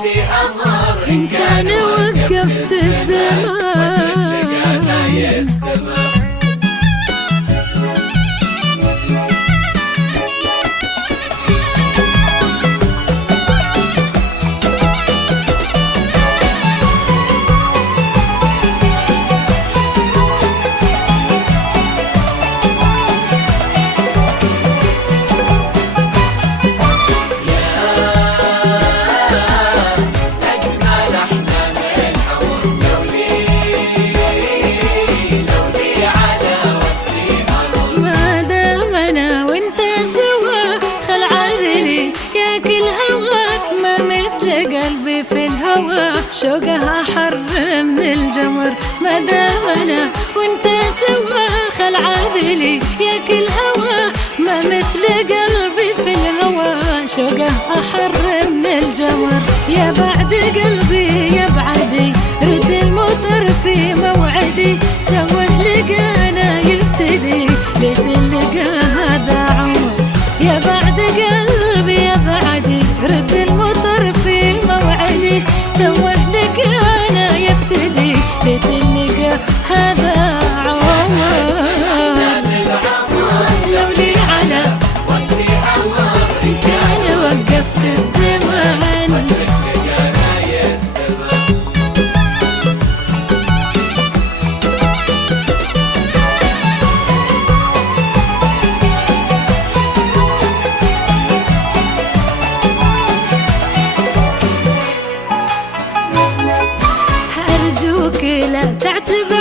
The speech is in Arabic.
وقتي أمر إن كان وقفت الزمان لقانا يستمر. قلبي في الهوى شوقها أحر من الجمر. ما دام أنا وانت سوا خل عادلي يا كل هوى ما مثل قلبي في الهوى شوقه أحر من الجمر. يا بعد قلبي يا بعدي رد المطر في موعدي توه لقانا يفتدي ليت اللقا هذا عمر. يا بعد قلبي يا بعدي رد المطر في موعدي توه لقانا يبتدي ليت اللقا هذا عمر. لو لي على وقتي أمر إن كان وقفت الزمان لقانا يستمر. أرجوك لا تعتبر